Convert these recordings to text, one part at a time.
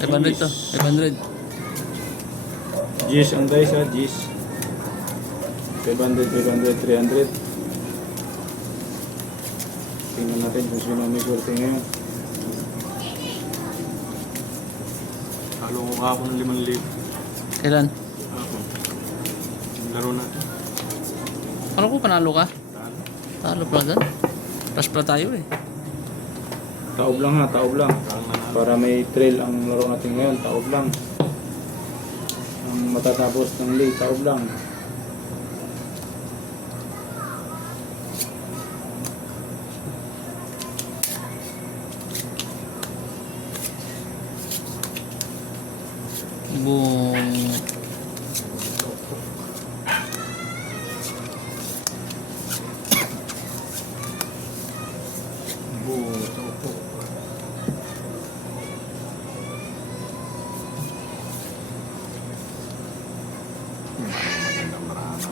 500 to. 500. Gis ang dice ha, Gis. 500, 500, 300. Tingnan natin kung sino may swerte ngayon. Halo ko ako ng 5,000. Kailan? Ako. Laro natin. Ano ko, panalo ka? Talo. Talo pala dyan. Plus pala tayo eh. Taob lang ha, taob lang. Parang nanalo. Para may trail ang laro natin ngayon, taob lang. Ang matatapos ng league, taob lang. Boom. Buto. Magandang marana.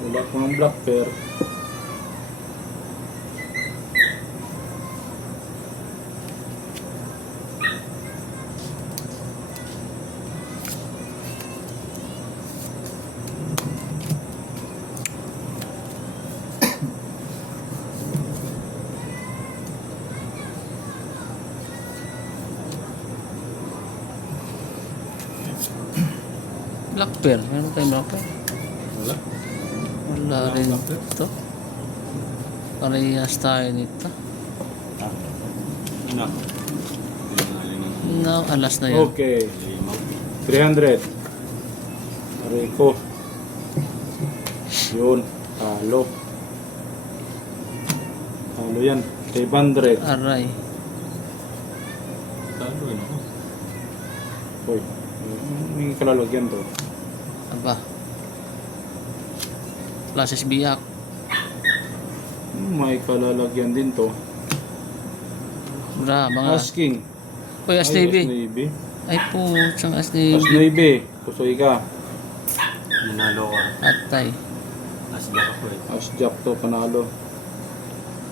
Wala ko ng black pair. Black pearl. Meron tayong black pearl. Wala. Wala rin ito. Parehas tayo nito. Ina. No, alas na yan. Okay, 5. 300. Rico. Yun, talo. Talo yan. 500. Aray. Talo yun ako. Hoy, may kalalagyan to. Aba. Classes biyak. May kalalagyan din to. Bra, mga. Asking. Uy, as Navy. Navy. Ay po, siyang as As Navy. Navy. Kusoy ka. Nanalo ka. Atay. Nasbak ako eh. As Jack to, panalo.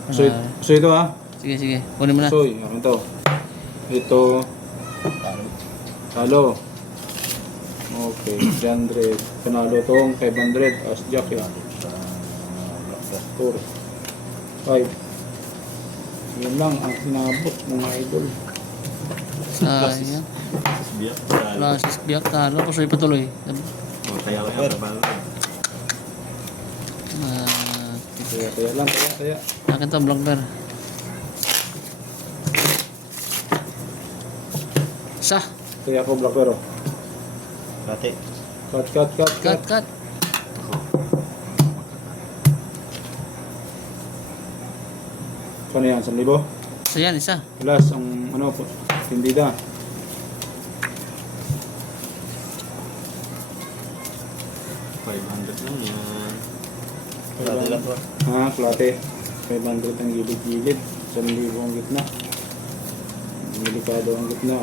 Ah, Kusoy to ha. sige, sige. Kunin mo na. Kusoy, akin to. Ito, talo. Okay, 300. Panalo tong 500. As Jack yan. 4. 5. Yun lang ang sinabot mga idol. Sayang. Biyak. Talo. Classes biyak talo. Kusoy patuloy. Kaya ko yan. Talo. Kaya lang, kaya. Akin to, black bear. Sa. Kaya ko black pero. Kate. Cut, cut. Kano yan? 1,000? So yan, isa. Plus, ang ano po, tindida. $500 lang yan. Ha, klate. 500 ang gilid-gilid. 1,000 ang gitna. Delikado ang gitna.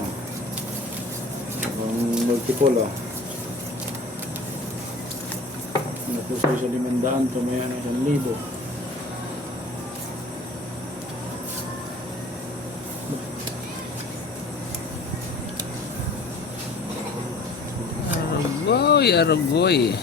Ang multiple ah. Napusoy sa 500, tumaya na 1,000. Aragoy, aragoy.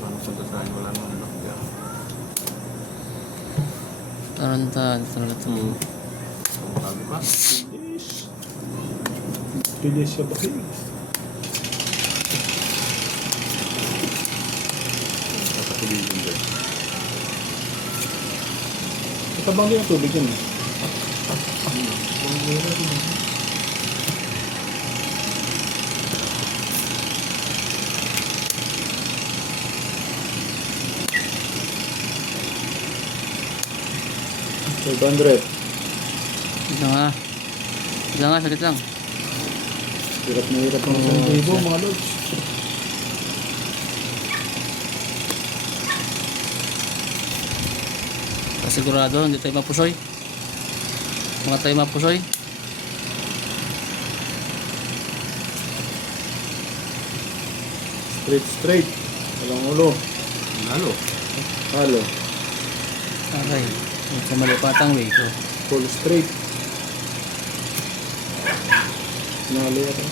Paano sa dasahin wala naman lock yan. Tarantado talaga ito. Bago pa. Bilis. Bilis sa bakil. Kapatuligin din. Katabang din ang tubig yun. 500. Ito nga. Ito nga, sakit lang. Hirap na hirap ng 1,000 mga lods. Sigurado, hindi tayo mapusoy. Mga tayo mapusoy. Straight. Walang ulo. Nalo. Halo. Okay. Sa malipatang way ko. Full straight. Nalo yata.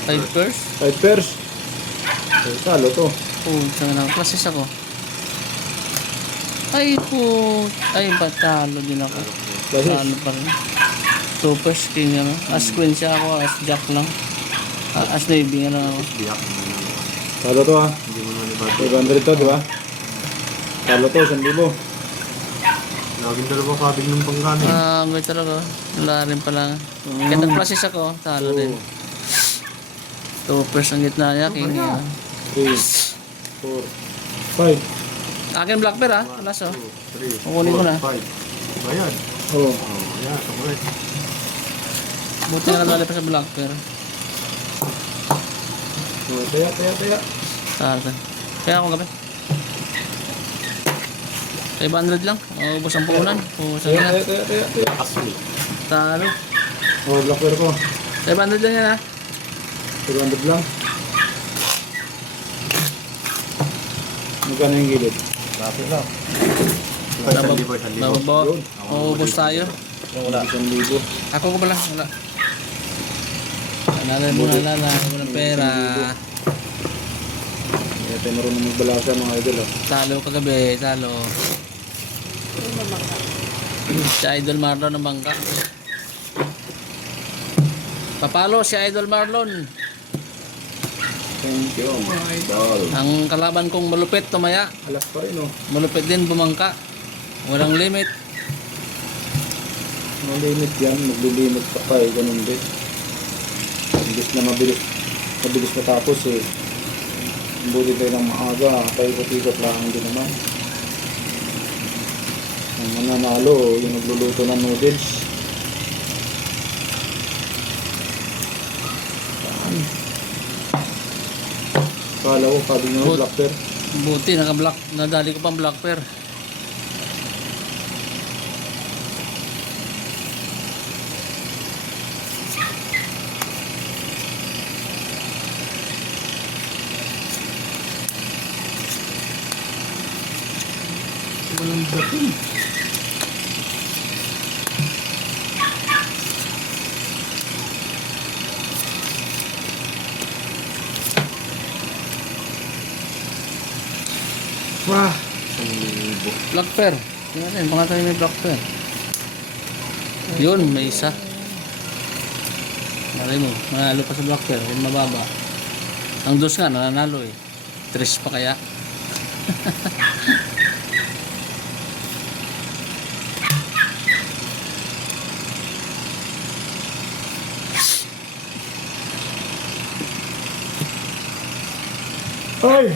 5 pairs. 5 pairs. Talo to. Oh, saan na klases ako. Ay po. Ay, batalo din ako. Basis. Talo pa rin. 2 pairs king ano. As queen siya ako, as jack lang. As navy nga lang ako. Biyak mo na naman. Talo to ha. Hindi mo naman ibado. 500 to, di ba? Talo to, 1,000. Laging dalawa kabig ng pangkanin. May talaga. Wala rin pala. Kaya nag-klases ako, talo din. 2 pairs ang gitna niya, king niya. 3, 4, 5. Akin black pair ah. Alas oh. 3, Kukunin ko na. 5. Ayan. Oh. Oh, ayan. Kamulit. Buti na nadali pa sa black pair. Taya. Talo. Kaya ako gabi. 500 lang. Ubus ang puhunan. Ubus ang Taya. Asli. talo. Oh, black pair ko. 500 lang yan ah. 500 lang. Magkano yung gilid? Lapit lang. Isang libo. Bababa. Ubus tayo. Wala. 1,000. Ako ko pala. Wala. Nalala. Walang pera. Kaya tayo marunong magbalasa mga idol. Talo kagabi. Talo. Si Idol Marlon ng bangka. Papalo si Idol Marlon. Thank you mga idol. Ang kalaban kong malupit tumaya. Alas pa rin oh. Malupit din bumangka. Walang limit. Mga limit yan. Maglilimit pa pa eh. Ganun din. Imbis na mabilis matapos eh. Buti tayo ng maaga. Paikot-ikot lang din naman. Ang mananalo, yung nagluluto ng noodles. Saan? Kala ko, sabi nyo, But- black pair. Buti naka-black. Nadali ko pang black pair. Walang dating. Wah! Isang libo. Black pair. Tingnan natin. Baka tayo may black pair. Yun, may isa. Malay mo. Manalo pa sa black pair. Yung mababa. Ang dos nga, nanalo eh. 3 pa kaya. Ay!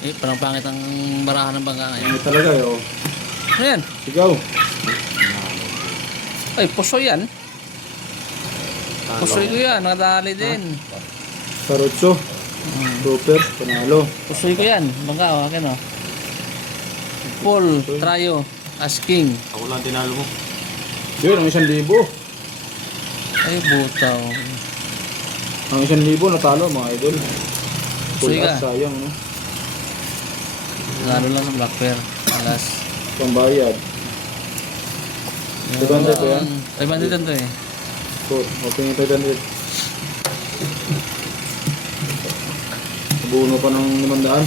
Eh, parang pangit ang barahan ng bangka ngayon. Ano talaga eh, oh. Ayan. Sigaw! Ay, pusoy yan. Talo. Pusoy ko yan. Nakadali din. Sarotso, super, panalo. Pusoy ko yan. Bangka, o. Akin, o. Full, trayo, asking. Ako lang tinalo mo. Yun, ang 1,000. Ay, buta, o. Ang 1,000 natalo mga idol. Full Suy ka. as, sayang no. Lalo lang sa black pair. Alas. Pambayad. 500 ba yan? 500 yan to eh. Okay yung 500. Buno pa ng 500.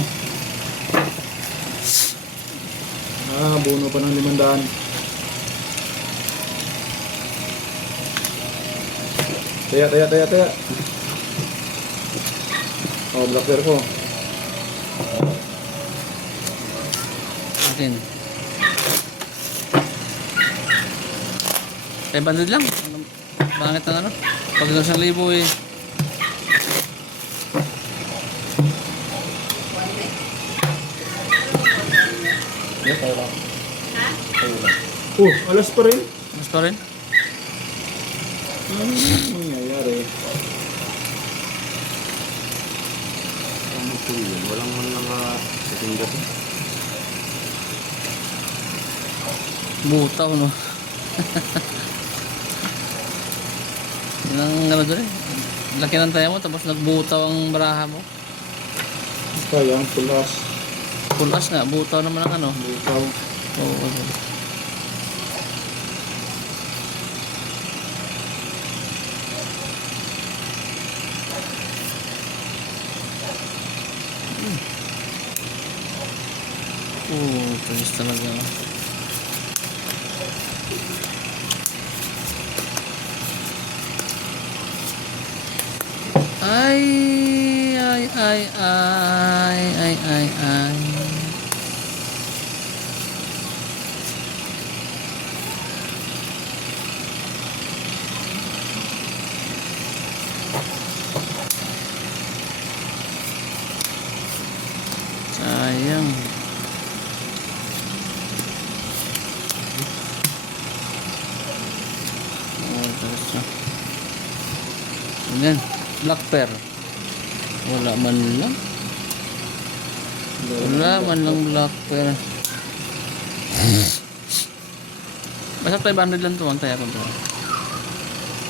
Buno pa ng 500. Taya. Oh, black bear ko. Akin. 500 lang. Bangit ng ano? Pag 1,000 eh. Yeah, tayo lang. Ha? Tayo lang. Alas pa rin. Mas pa rin? Ano nangyayari? Ano po yun? Walang man lang katinda ko. Butaw, no? Ilang ano doon eh. Laki ng tayo mo, tapos nagbutaw ang baraha mo. Sayang, pulas. Pulas nga, butaw naman ang ano. Butaw. Oo. Tulis talaga. Ay, ay, ay, ay, ay, ay, ay. Sayang. Tapos na. Ayan. Black pear. Wala man lang. Wala man lang black pear. Basta 500 lang to. Antay ako to.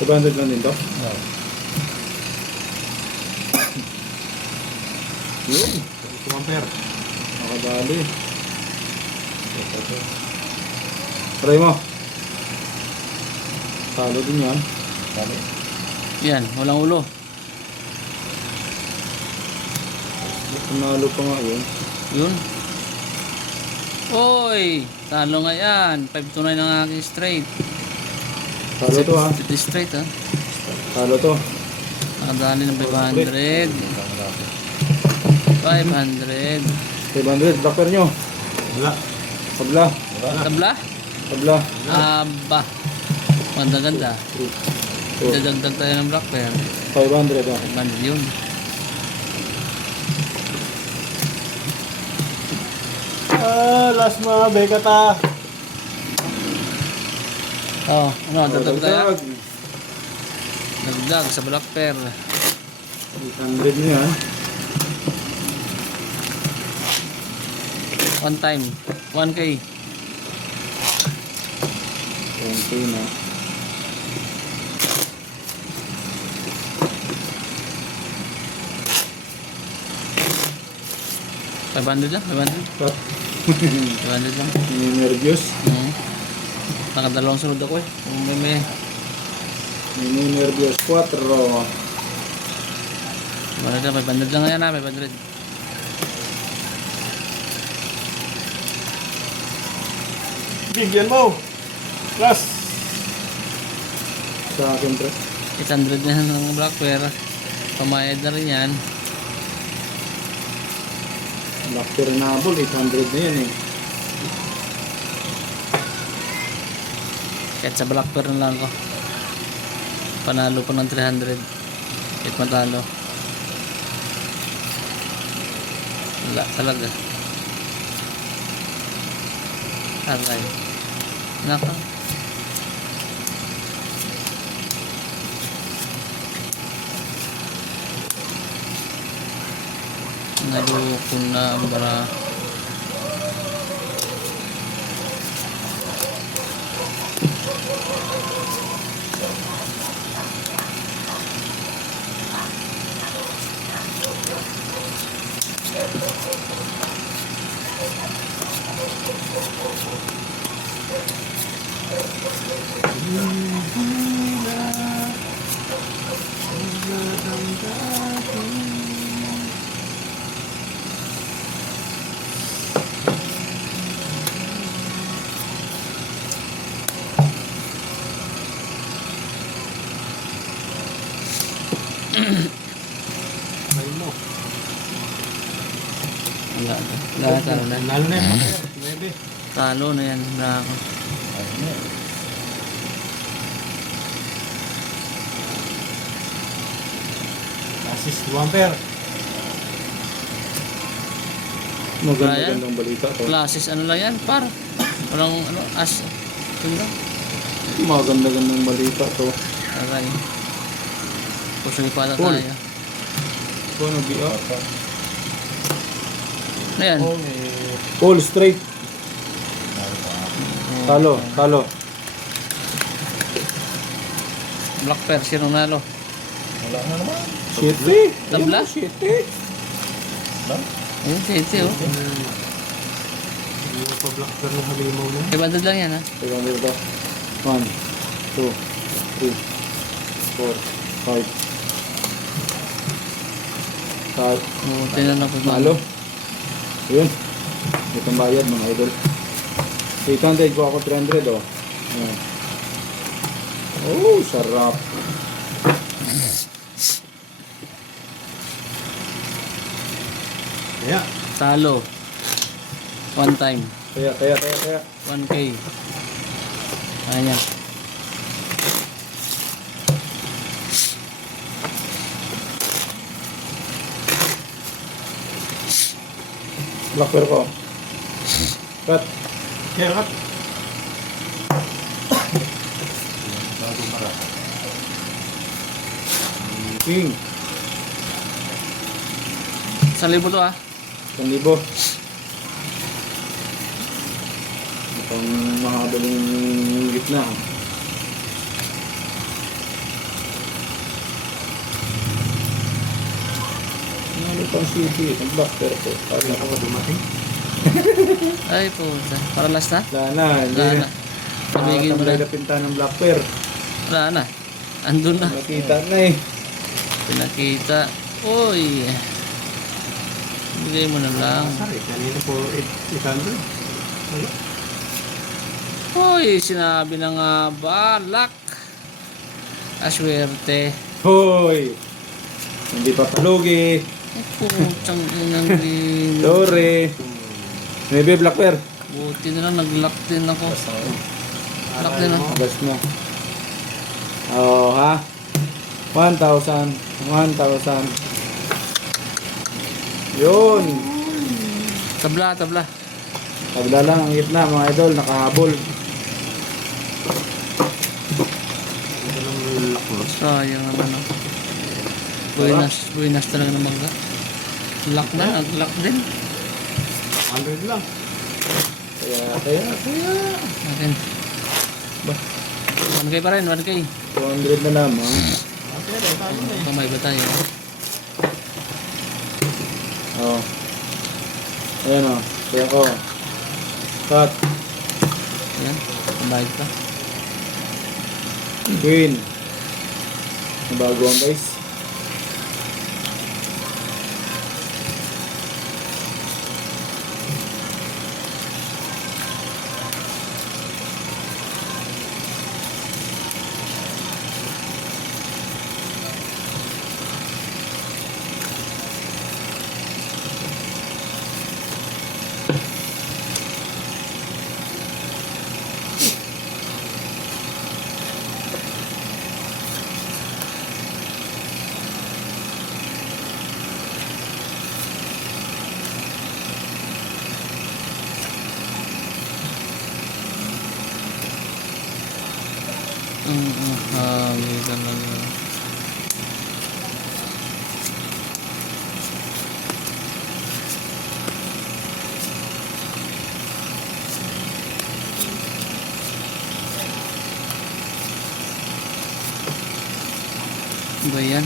200 lang din to? Oo. Yun. Kumaper. Nakadali. Try mo. Talo din yan. Talo. Yan. Walang ulo. Panalo pa nga yun. Yun. Oy! Talo nga yan. 5-9 ang aking straight. Talo to ha. Straight ha. Talo to. Nakadali ng 500. 500. 500. Blacker nyo. Wala. Tabla. Tabla? Tabla. Aba. Ganda-ganda. Dadagdag tayo ng black pear. 500 ha. 500 yun. Last mga bekata. Oh, ano, dagdag tayo? Dagdag. Dagdag sa black pear. 800 nyo yan. One time. 1K. 1K na. $500 lang? 500? 500 lang. Nervyos. Nakadalawang sunod ako eh. May Nervyos 4. 500 lang. 500 lang yan ha. 500. Bigyan mo. Last. Sa akin pre. 800 na yan ng black pear. Pamayad na rin yan. Blacker nabol. 800 na yan eh. Kahit sa black pear na lang ako. Panalo pa ng 300. Kahit matalo. Wala talaga. Aray. Naka. Naloko na ang bara. Try mo. Wala na. Wala, talo na. Lalo na yung paper. 9. Talo na yan. Wala ako. Assist 1 pair. Magandang balita to. Classes, ano lang yan, par. Walang, ano, as. Ito lang. Magandang balita to. Aray. Pusoy pa na Cool. tayo. Ito, nag-iata. Ayan. All straight. Talo, talo. Black pair, si Ronaldo. Wala na naman. Shitty. Tabla? Shitty. Ayun, safety, oh. Hindi mo pa black car na halimaw na. 500 lang yan, ha. Teka, meron to. 1, 2, 3, 4, 5. Tat. Buti na lang po. Malo. Yun. Itong bayad mga idol. 800 ko ako 300 oh. Ayan. Oh, sarap. Kaya, Talo. One time. Kaya. 1K. Ayan. Black pearl ko. Cut. kaya kat. Bago mara. King. 1,000 to, ha. 1,000. Mukhang mahaba yung gitna. Ano pang city? Ang black pearl ko. Kaya ako pa dumating. Ay, puta. Para last na? Wala na. Wala na. Tabigin mo na. na pinta ng black pearl. Wala na. Andun na. Nakita na eh. Pinakita. Uy. Bigay mo na lang. Sorry, kanina po 800. Wala. Uy, sinabi na nga balak. Aswerte. Hoy! Hindi pa palugi. Ay, putang inang din. Sorry. Maybe black pearl. Buti na lang, nag-lock din ako. Lock din ako. Agas mo. Oh, ha? 1,000. 1,000. Yun. Tabla, tabla. Tabla lang ang gitna mga idol. Nakahabol. Ito lang yung lock mo. Sayang naman. Oh. Buenas talaga ng mangga. Lock na, nag-lock din. 100 lang. Kaya. Akin. Ba? 1K pa rin, 1K. 200 na lamang. Okay, talo na eh. Kamay ba tayo? Oh. Ayan o. Kaya ko. Cut. Ayan, kamay pa. Queen. Nabago ang guys. Hangin talaga. Ba yan?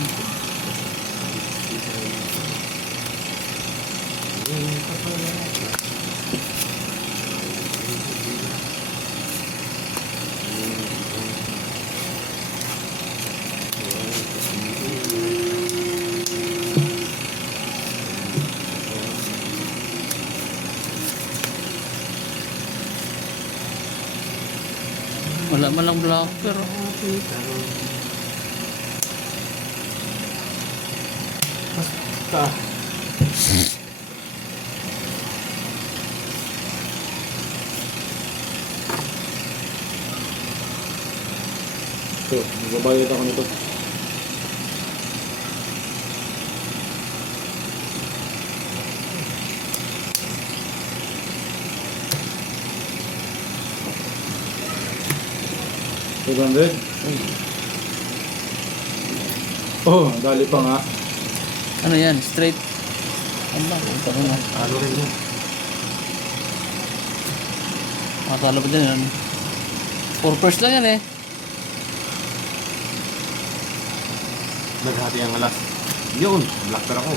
Wala man lang blocker. Basta. Ito, magbabayad ako nito. 200. Oh, dali pa nga. Ano yan? Straight. Ano ba? Ito ko na. Talo rin yun. Makatalo pa din yan. 4 first lang yan eh. Naghati ang alas. Yun, black pair ako.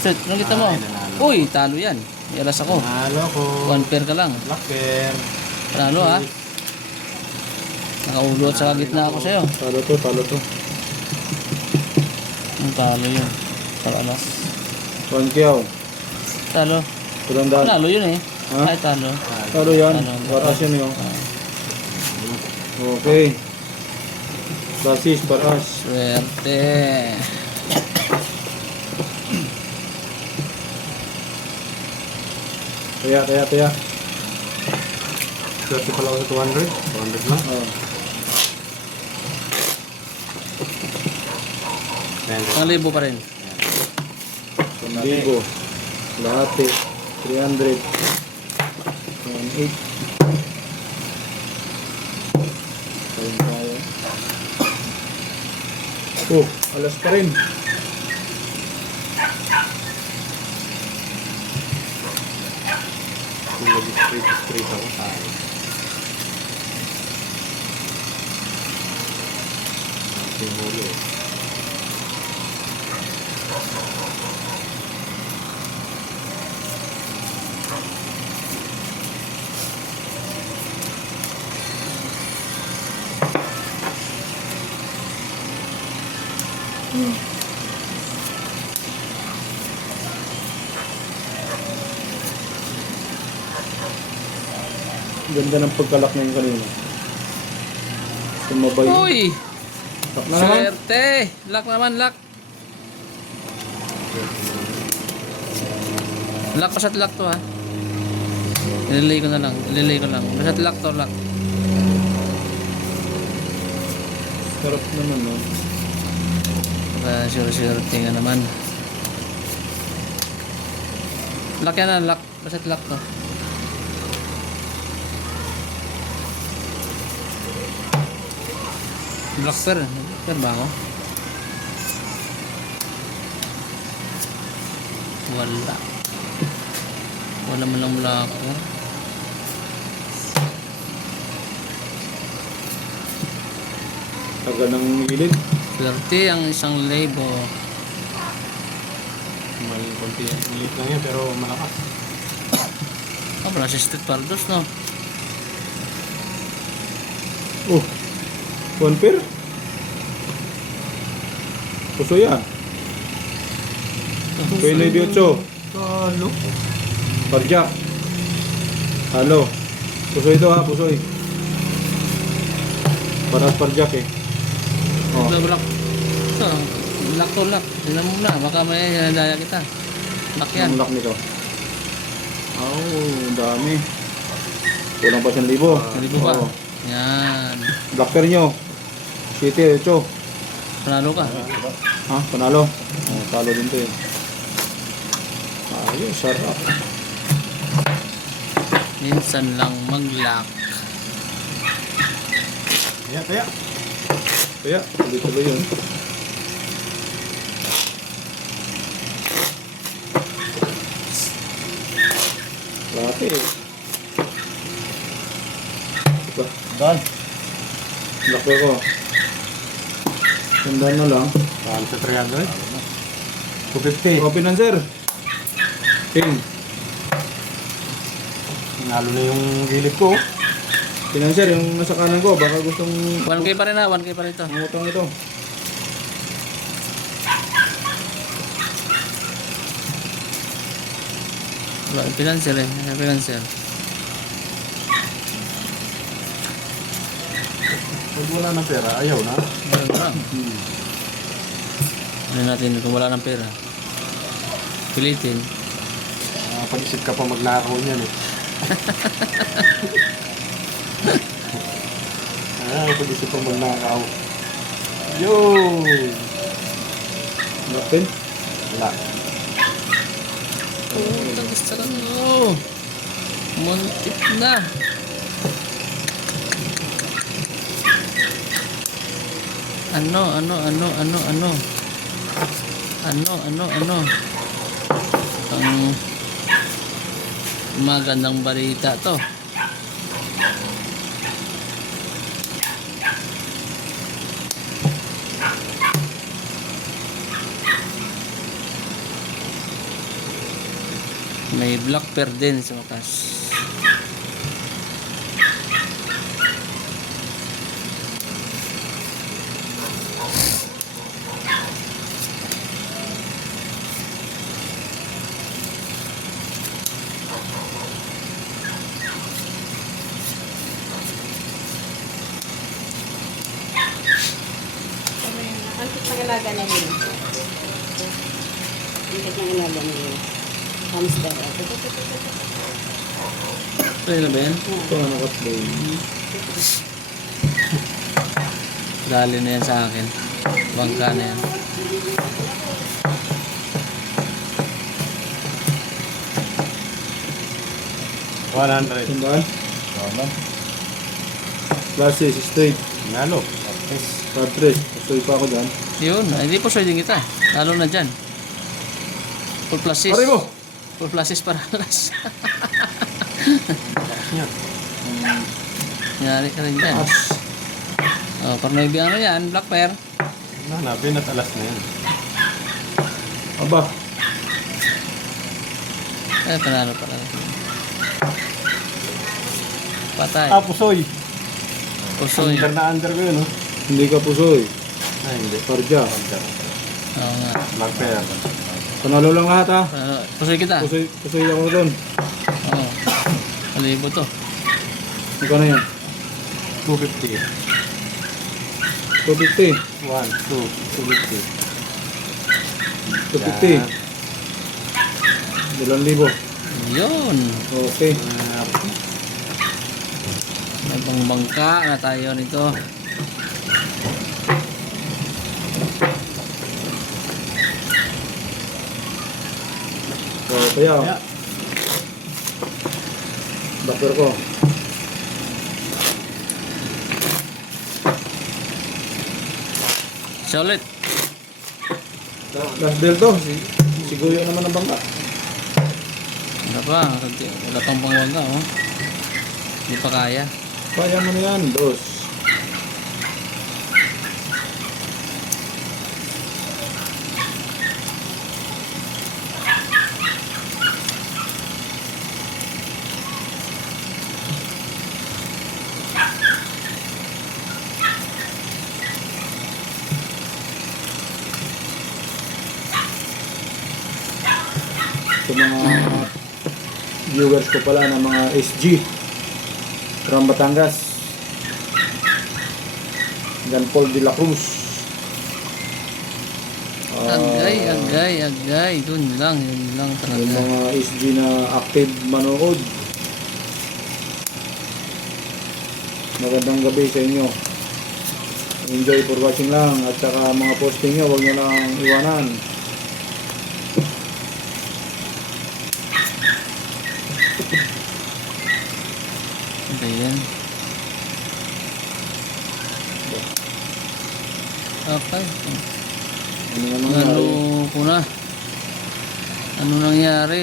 Straight. Anong kita mo? Ay, nanalo. Uy, talo yan. May alas ako. Nanalo ko. 1 pair ka lang. Black pair. Talo ha. Nakaulo at sa gitna ako sa'yo. Talo to. Ang talo yun. Para alas. 1 kiyaw. Talo. 200. Talo yun eh. Ha? Ay, talo. Talo yan. Talo. Paras yun yun. Ah, Okay. Basis, paras. swerte. Taya. Swerte pala ako sa 200. 200 lang. Oh. Ayan. 1,000 pa rin. 1,000. Lahat eh. 300. 1,800. Ayun tayo. Oh, alas pa rin. Kung lagi straight ako tayo. Ating ulo. Ganda ng pagkalak na yung kanina. Tumabay. Uy! Tak na naman. Swerte! Lock naman, lock. Lock, basta't lock to ha. Ililay ko na lang. Basta't lock to, lock. Sarap naman, no? Sure-surete nga naman. Lock yan na, lock. Basta't lock to. Black pair. Pair ba ako? Wala. Wala man lang black pair. Taga ng gilid. Swerte ang 1,000. May konti liit lang yan pero malakas. Ah, wala si Street Pardos, no? Oh, 1 pair. Puso yan. 28. Talo. Parjak. Halo. Pusoy ito ha, pusoy. Paras parjak eh. Oh. Black. So, black to lock. Tignan mo na. Baka may daya kita. Lock yan. Ang lock nito. Oh, dami. Kulang pa 1,000. Nalibo pa. Oo. Yan. Black pair nyo. 7, 8. Panalo ka. Ha? Panalo? Oh, talo din to eh. Ayos, sarap. Minsan lang mag-lock. Taya. Kaya, tuloy-tuloy yun. Lati eh. Diba? Dan. Black pair ko. Tandaan na lang. Saan sa 300? 250. Open na sir. Pin. Nalo na yung gilid ko. Pinanser, yung nasa kanan ko, baka gustong 1K pa rin ha. 1K pa rin ito. mangutang ito. Wala, financier eh. Financier. Pag wala ng pera, ayaw na. Ayun lang. Ano natin kung wala ng pera. Pilitin. Pag-isip ka pa maglaro niyan eh. Pag-isip pa magnakaw. Yo! Black pin. Wala. Oh, tagas sa kanyo. Muntik na. Ano? Ang magandang balita to. May black pearl din sa wakas. Antik ng alaga na yun. Antik ng alaga na yun. Hamster. Pwede na ba yan? Ito na nakatlay. Dali na yan sa akin. Bangka na yan. Sandaan? Classes, straight. Nalo. Cartridge. Straight pa ako dyan. Yun, hindi po pwedeng kita. Lalo na dyan. Full pluses. Pare mo! Full pluses para alas. Nyari ka rin dyan. As. Oh, Carnegie ano yan, black pearl. Hanapin at alas na yan. Aba. Eh, panalo pala. Patay. Pusoy. Pusoy. Under na under ko yun, no? Hindi ka pusoy. Ay, hindi. Parja. Oo nga. Black pair. Panalo lang lahat ha. Pusoy kita. Pusoy ako doon. Oo. Kalibo to. Magkano yan? 250. 250. 1, 2, 250. 250. 2,000. Yun. Okay. May pangbangka na tayo nito. So, kaya. Bakter ko. Solid. Last bell to. Siguyo naman ang bangka. Wala pa. Wala pang pangbangka, oh. Hindi pa kaya. Kaya mo na yan. Dos. Sa mga viewers ko pala ng mga SG from Batangas, John Paul de la Cruz, Agay. Yun lang yung talaga. mga SG na active manood. Magandang gabi sa inyo. Enjoy for watching lang, at saka mga posting nyo huwag nyo lang iwanan. Ayan. Okay. Ano nga Ano nangyari? ko na? Ano nangyari?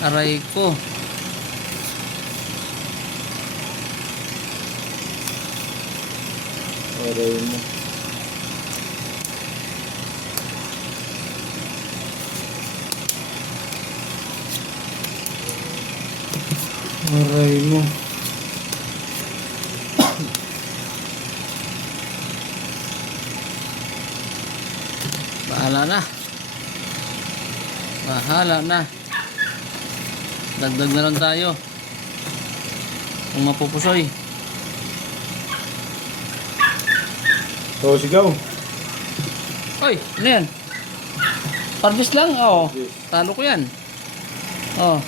Aray ko. Aray mo. Aray mo. Bahala na. Dagdag na lang tayo. Kung mapupusoy. So, sigaw. Oy, ano yan? Pardis lang? Oo. Talo ko yan. Oo.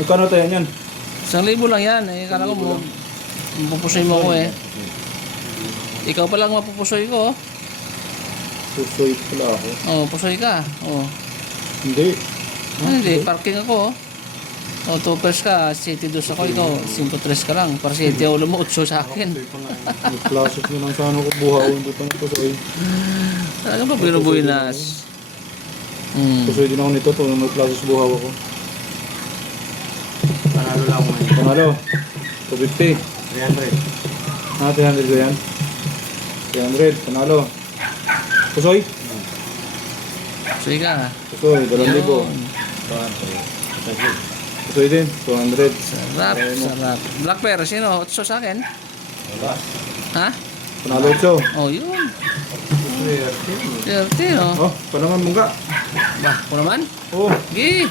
Magkano tayo yan? 1,000 lang yan. Eh, kala ko mo, mapupusoy mo ko eh. Ikaw pa lang mapupusoy ko. Oh. Pusoy pala ako. Oo, pusoy ka. Oo. Hindi. Hindi, parking ako. Oh. O, 2 pairs ka, 7-2 ako, ikaw, 5-3 ka lang. Para 7 ulo mo, 8 sa akin. Nag-classes na lang sana ko buhawan dito ng pusoy. Ano ba, binubuinas? Pusoy din ako nito, kung nag-classes buhaw ako. Panalo lang ako ngayon. Panalo, 250. 300. 300 ko yan. 300, panalo. Pusoy? Sige ka. Pusoy, 2,000. Yun. Pusoy din, 200. Sarap, sarap. Black pair, sino? 8 sa akin? Wala. Ha? Panalo 8. Oh, yun. Swerte. 30, oh. Oh, panangan mo nga. Ba, ako naman? Oh, Gi.